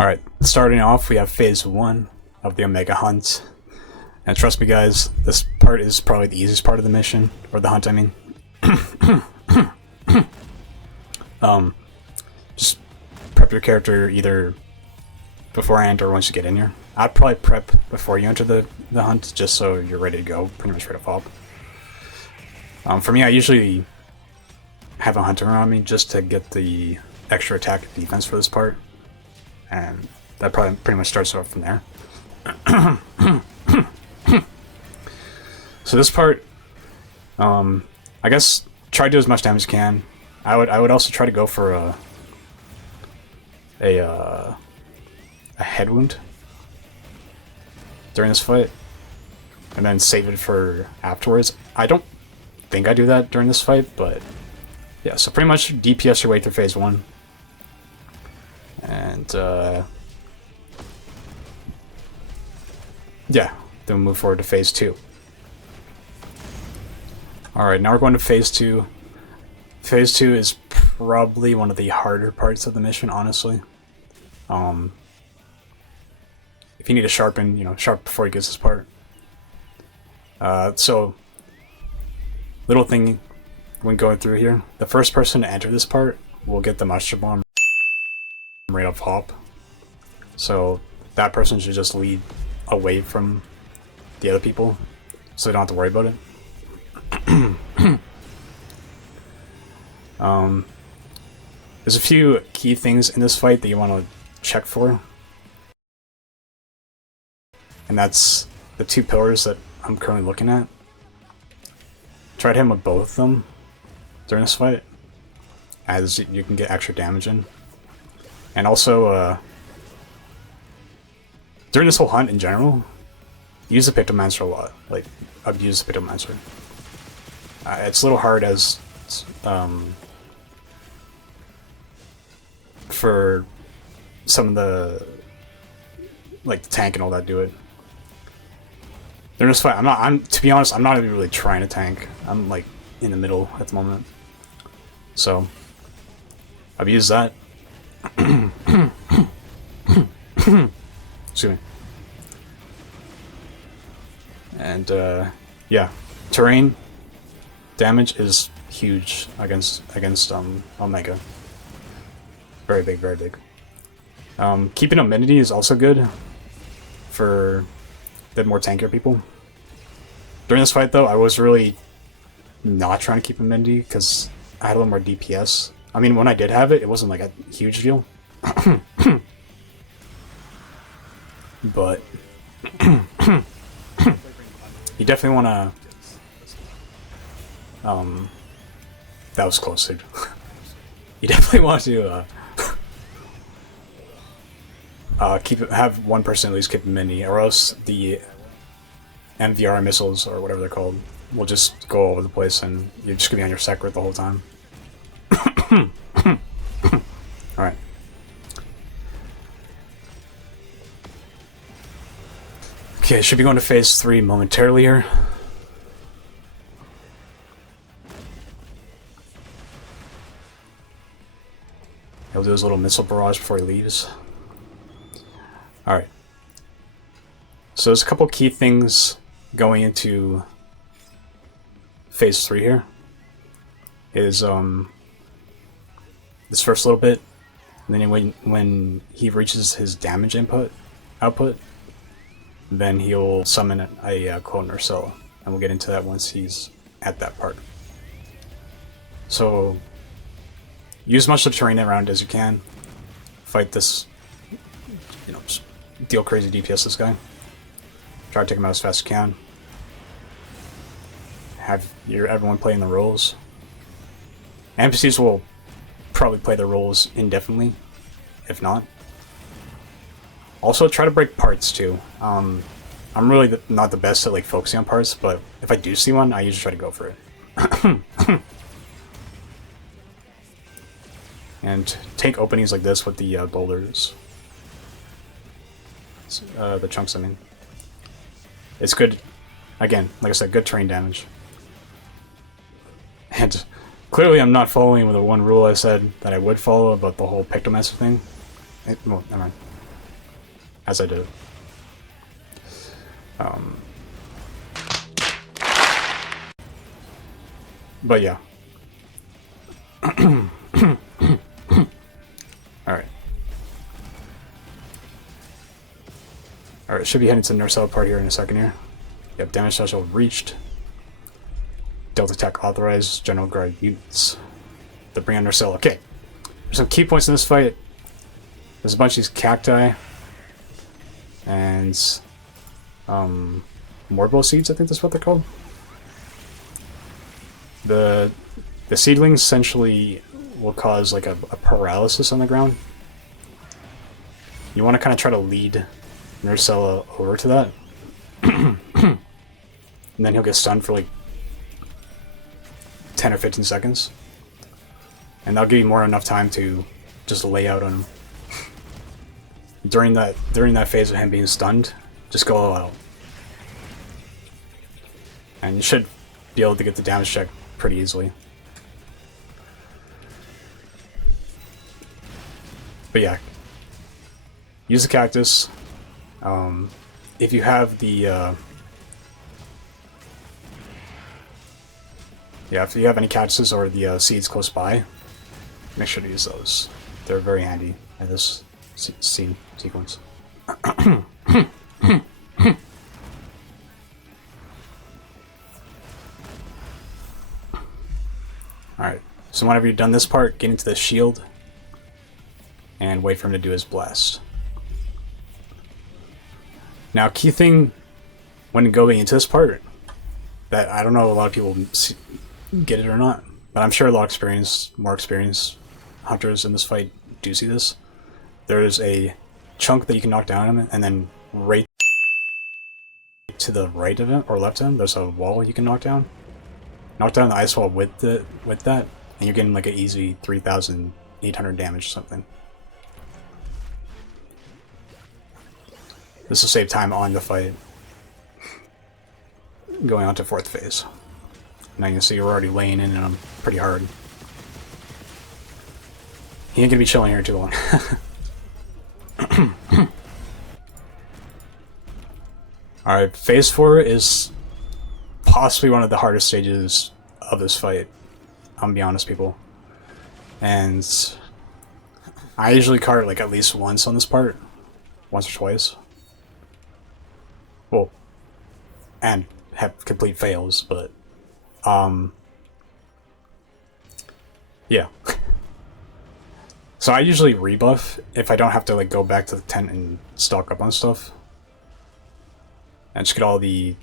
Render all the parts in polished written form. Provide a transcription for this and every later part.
Alright, starting off, we have phase 1 of the Omega Hunt. And trust me guys, this part is probably the easiest part of the mission, or the hunt I mean. Just prep your character either beforehand or once you get in here. I'd probably prep before you enter the hunt, just so you're ready to go, pretty much ready to fall. For me, I usually have a hunter around me just to get the extra attack and defense for this part. And that probably pretty much starts off from there. So this part, I guess try to do as much damage as you can. I would also try to go for a head wound during this fight, and then save it for afterwards. I don't think I do that during this fight, but yeah. So pretty much DPS your way through phase 1. And yeah, then we'll move forward to phase 2. Alright, now we're going to phase 2. Phase 2 is probably one of the harder parts of the mission, honestly. If you need to sharpen, sharp before you get this part. So, little thing when going through here, the first person to enter this part will get the muster bomb right off hop. So that person should just lead away from the other people, so they don't have to worry about it. There's a few key things in this fight that you want to check for, and that's the 2 pillars that I'm currently looking at. Try to hit him with both of them during this fight, as you can get extra damage in. And also, during this whole hunt in general, use the Pictomancer a lot. Like, abuse the Pictomancer. It's a little hard as, for some of the, like, the tank and all that do it. During this fight, to be honest, I'm not even really trying to tank. I'm, like, in the middle at the moment. So, abuse that. Excuse me. And yeah, terrain damage is huge against Omega. Very big, very big. Keeping immunity is also good for the more tankier people. During this fight though, I was really not trying to keep immunity because I had a little more DPS. I mean, when I did have it, it wasn't like a huge deal. But you definitely want to that was close, dude. You definitely want to have one person at least keep a mini, or else the MVR missiles or whatever they're called will just go all over the place and you're just gonna be on your secret the whole time. Alright. Okay, should be going to phase 3 momentarily here. He'll do his little missile barrage before he leaves. Alright. So there's a couple key things going into phase 3 here. Is this first little bit, and then when he reaches his damage output, then he'll summon a clone or cell, and we'll get into that once he's at that part. So use much of the terrain around as you can. Fight this, just deal crazy DPS this guy. Try to take him out as fast as you can. Have everyone playing the roles. NPCs will probably play their roles indefinitely, if not. Also, try to break parts too. I'm really not the best at like focusing on parts, but if I do see one, I usually try to go for it. And take openings like this with the boulders. The chunks, I mean. It's good. Again, like I said, good terrain damage. And clearly I'm not following the one rule I said that I would follow about the whole Pictomancer thing. Well, never mind. as I did. But yeah. Alright. Alright, should be heading to the north south part here in a second here. Yep, damage threshold reached. Delta attack authorized. General guard units. To bring on Narcella. Okay. There's some key points in this fight. There's a bunch of these cacti. And Morbo seeds, I think that's what they're called. The seedlings essentially will cause like a paralysis on the ground. You want to kind of try to lead Narcella over to that. And then he'll get stunned for like 10 or 15 seconds. And that'll give you more than enough time to just lay out on him. During that phase of him being stunned, just go all out. And you should be able to get the damage check pretty easily. But yeah, use the cactus. If you have the if you have any cactuses or the seeds close by, make sure to use those. They're very handy in this scene sequence. Alright, so whenever you've done this part, get into the shield and wait for him to do his blast. Now, key thing when going into this part, that I don't know a lot of people get it or not, but I'm sure a lot of more experienced hunters in this fight do see this. There's a chunk that you can knock down him, and then right to the right of him, or left of him, there's a wall you can knock down. Knock down the ice wall with that, and you're getting like an easy 3,800 damage or something. This will save time on the fight. Going on to 4th phase. Now you can see we're already laying in on him pretty hard. He ain't gonna be chilling here too long. Alright, phase 4 is possibly one of the hardest stages of this fight. I'm gonna be honest, people. And I usually cart like at least once on this part. Once or twice. Well, and have complete fails, but yeah. So I usually rebuff if I don't have to like go back to the tent and stock up on stuff. And just get all the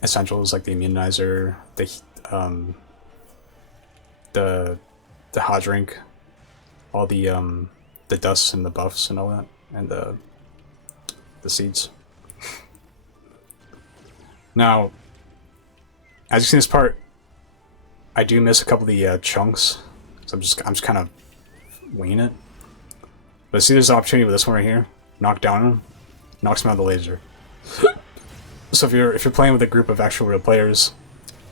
essentials like the immunizer, the hot drink, all the dusts and the buffs and all that, and the seeds. Now, as you see in this part, I do miss a couple of the chunks, so I'm just kind of winging it. But see, there's an opportunity with this one right here. Knock down him, knocks him out of the laser. So if you're playing with a group of actual real players,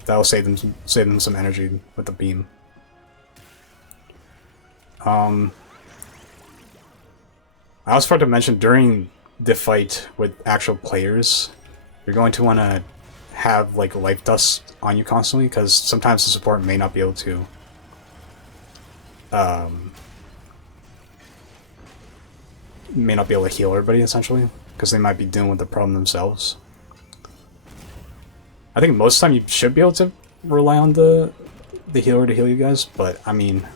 that'll save them some energy with the beam. I also forgot to mention during the fight with actual players, you're going to want to have like life dust on you constantly, because sometimes the support may not be able to heal everybody, essentially, because they might be dealing with the problem themselves. I think most of the time you should be able to rely on the healer to heal you guys, but I mean, you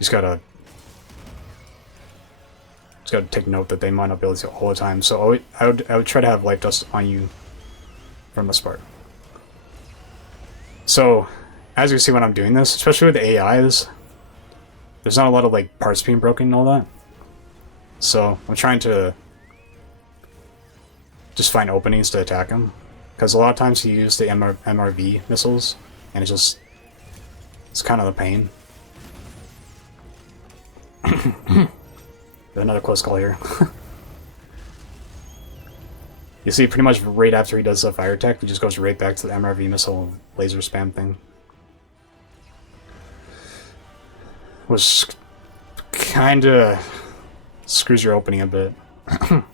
just gotta take note that they might not be able to all the time. So I would try to have life dust on you from this part. So as you can see when I'm doing this, especially with the AIs, there's not a lot of like parts being broken and all that. So I'm trying to just find openings to attack him, because a lot of times you use the MRV missiles, and it's kind of a pain. Another close call here. You see, pretty much right after he does the fire attack, he just goes right back to the MRV missile laser spam thing. Which kinda screws your opening a bit. I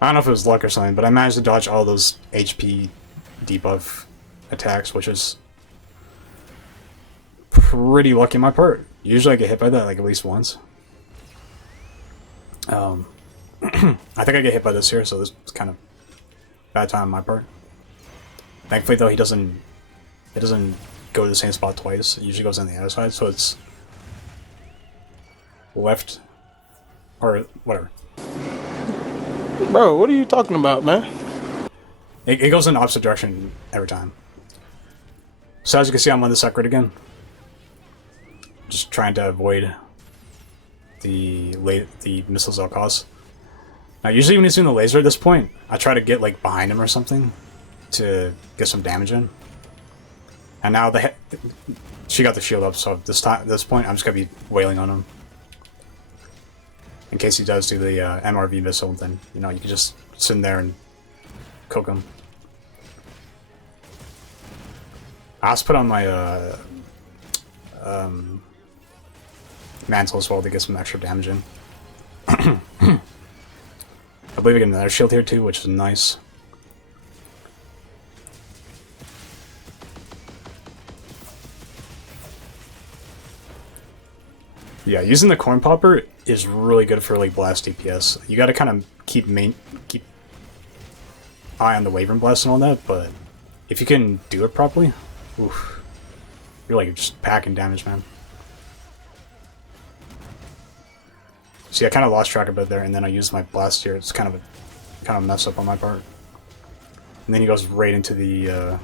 don't know if it was luck or something, but I managed to dodge all those HP debuff attacks, which is pretty lucky on my part. Usually I get hit by that like at least once. I think I get hit by this here, so this is kind of bad time on my part. Thankfully though, it doesn't go to the same spot twice. It usually goes on the other side, so it's left or whatever. Bro, what are you talking about, man? It goes in the opposite direction every time. So as you can see, I'm on the secret again. Just trying to avoid the missiles at all costs. Now, usually when he's doing the laser at this point, I try to get like behind him or something to get some damage in. And now she got the shield up, so at this point, I'm just gonna be wailing on him. In case he does do the MRV missile, then you know you can just sit in there and cook him. I also put on my mantle as well to get some extra damage in. I believe I get another shield here too, which is nice. Yeah, using the corn popper is really good for like blast DPS. You gotta kind of keep eye on the Wyvern blast and all that, but if you can do it properly, oof, you're like just packing damage, man. See, I kind of lost track of it there, and then I used my blast here. It's kind of a mess up on my part. And then he goes right into the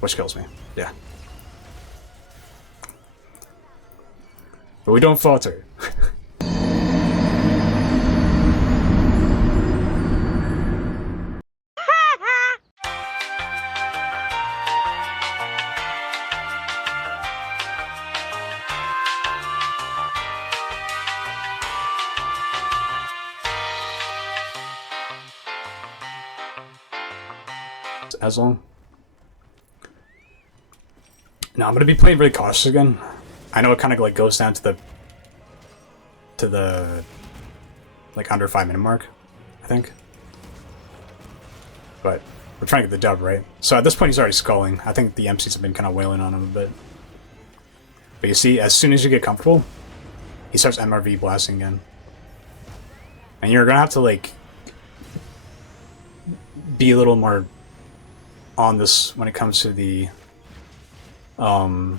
which kills me. Yeah. But we don't falter. As long. Now I'm gonna be playing very cautious again. I know it kind of like goes down to the like under 5-minute mark, I think. But we're trying to get the dub, right? So at this point he's already sculling. I think the MCs have been kind of wailing on him a bit. But you see, as soon as you get comfortable, he starts MRV blasting again. And you're gonna have to like be a little more on this when it comes to the AI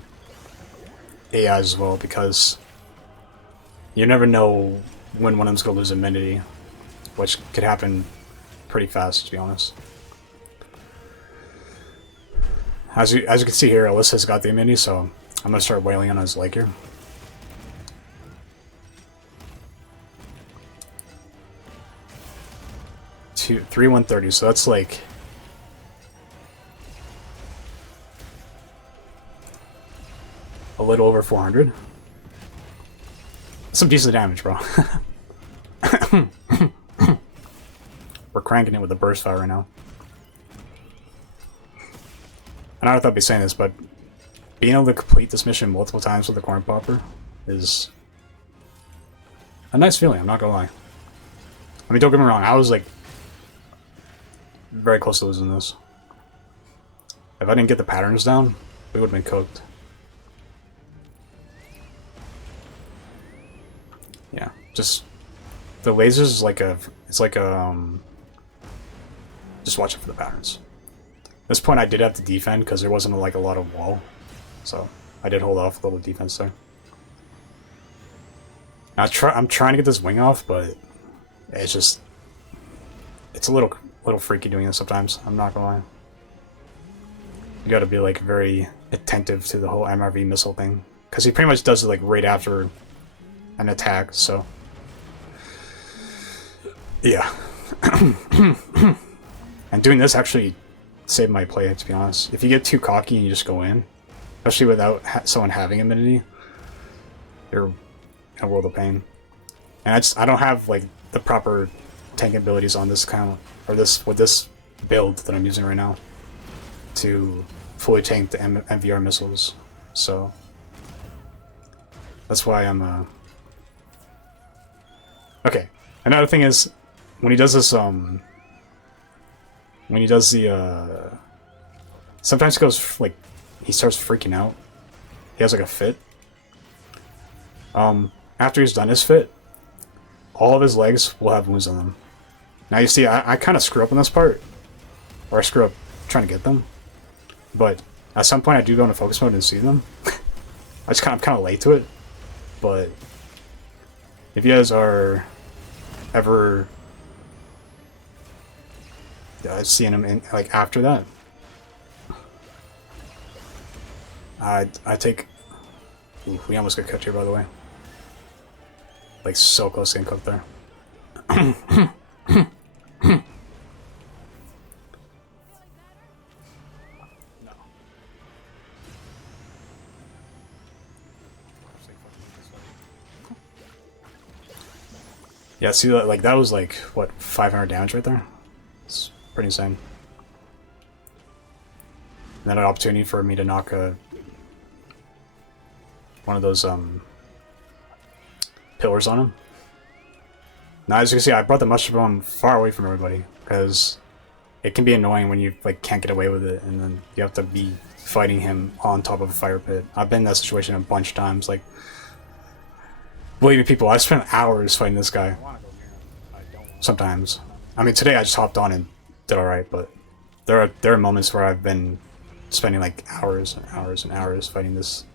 as well, because you never know when one of them's gonna lose immunity, which could happen pretty fast, to be honest. As you can see here, Alyssa's got the immunity, so I'm gonna start wailing on his leg here. Three 130, so that's like a little over 400. Some decent damage, bro. We're cranking it with the burst fire right now. And I don't know if I'd be saying this, but being able to complete this mission multiple times with the corn popper is a nice feeling, I'm not gonna lie. I mean, don't get me wrong, I was like very close to losing this. If I didn't get the patterns down, we would have been cooked. Yeah, just the lasers is like it's like just watch it for the patterns. At this point I did have to defend because there wasn't like a lot of wall, so I did hold off a little defense there. I'm trying to get this wing off, but it's a little freaky doing this sometimes, I'm not gonna lie. You gotta be like very attentive to the whole MRV missile thing, because he pretty much does it like right after an attack, so yeah. And doing this actually saved my play, to be honest. If you get too cocky and you just go in, especially without someone having immunity, you're in a world of pain. And I don't have like the proper tank abilities on this account, or with this build that I'm using right now, to fully tank the MVR missiles, so that's why I'm Okay. Another thing is, when he does this, when he does the, sometimes he goes, like, he starts freaking out. He has, like, a fit. After he's done his fit, all of his legs will have wounds on them. Now, you see, I kind of screw up on this part. Or I screw up trying to get them. But at some point, I do go into focus mode and see them. I'm kind of late to it. But if you guys are ever seeing them in, like, after that, I take... Ooh, we almost got cooked here, by the way. Like, so close to getting cooked there. Yeah, see, like, that was like, what, 500 damage right there? It's pretty insane. And then an opportunity for me to knock one of those pillars on him. Now, as you can see, I brought the mushroom bone far away from everybody, because it can be annoying when you, like, can't get away with it, and then you have to be fighting him on top of a fire pit. I've been in that situation a bunch of times. Like, believe me, people, I spent hours fighting this guy. Sometimes. I mean, today I just hopped on and did alright, but there are moments where I've been spending, like, hours and hours and hours fighting this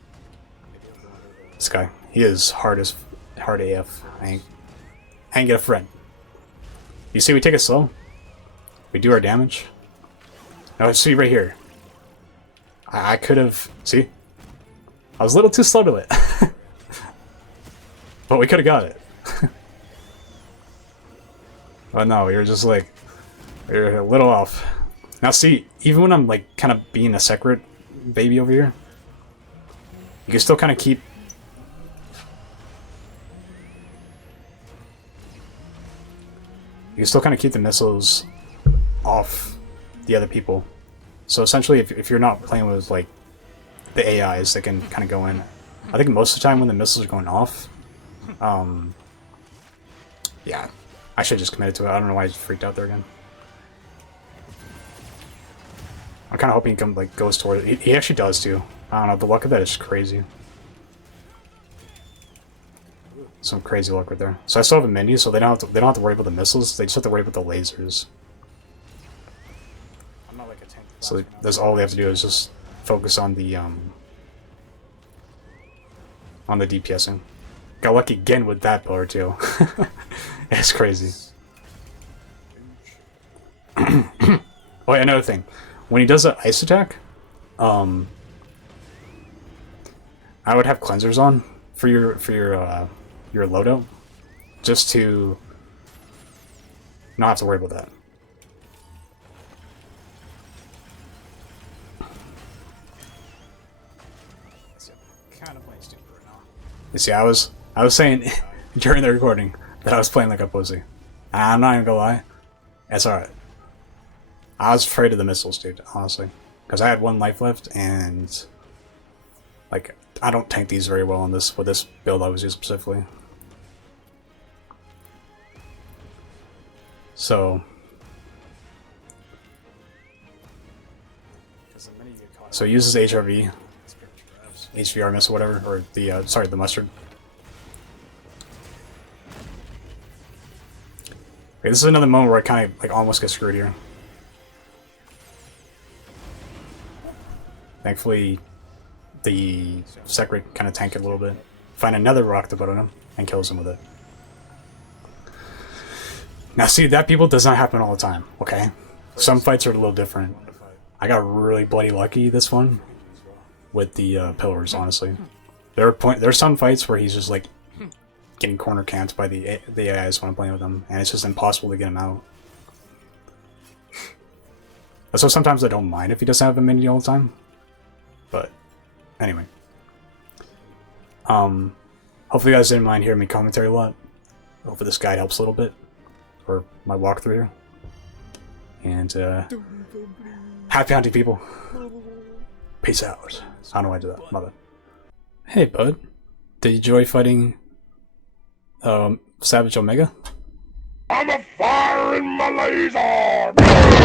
guy. He is hard AF. I ain't get a friend. You see, we take it slow. We do our damage. Now, see right here. I could have... See? I was a little too slow to it. But we could have got it. But no, we were just like... We were a little off. Now see, even when I'm like kind of being a separate baby over here, you can still kind of keep... You can still kind of keep the missiles off the other people. So essentially, if you're not playing with, like, the AIs, they can kind of go in. I think most of the time when the missiles are going off, yeah, I should have just committed to it. I don't know why I just freaked out there again. I'm kind of hoping he like goes toward it. He actually does too. I don't know. The luck of that is crazy. Some crazy luck right there. So I still have a mini, so they don't have to worry about the missiles. They just have to worry about the lasers. So that's all they have to do is just focus on the DPSing. Got lucky again with that pillar too. It's crazy. Oh, yeah, another thing. When he does an ice attack, I would have cleansers on for your loadout, just to not have to worry about that. You see, I was saying during the recording that I was playing like a pussy. I'm not even gonna lie, it's alright. I was afraid of the missiles, dude, honestly, because I had 1 life left, and like I don't tank these very well on this with this build I was using specifically. So he uses HVR missile, whatever, or the sorry, the mustard. Okay, this is another moment where I kind of like almost get screwed here. Thankfully, the Secret kind of tanked it a little bit. Find another rock to put on him and kills him with it. Now, see, that people does not happen all the time. Okay, some fights are a little different. I got really bloody lucky this one with the pillars. Honestly, there are some fights where he's just like getting corner camped by the AIs when I'm playing with them, and it's just impossible to get him out. So sometimes I don't mind if he doesn't have a mini all the time. But anyway, hopefully you guys didn't mind hearing me commentary a lot. Hopefully this guide helps a little bit, or my walkthrough here. And happy hunting, people. Peace out. I don't know why I did that. My bad. Hey, bud. Did you enjoy fighting Savage Omega. I'm a firing my laser!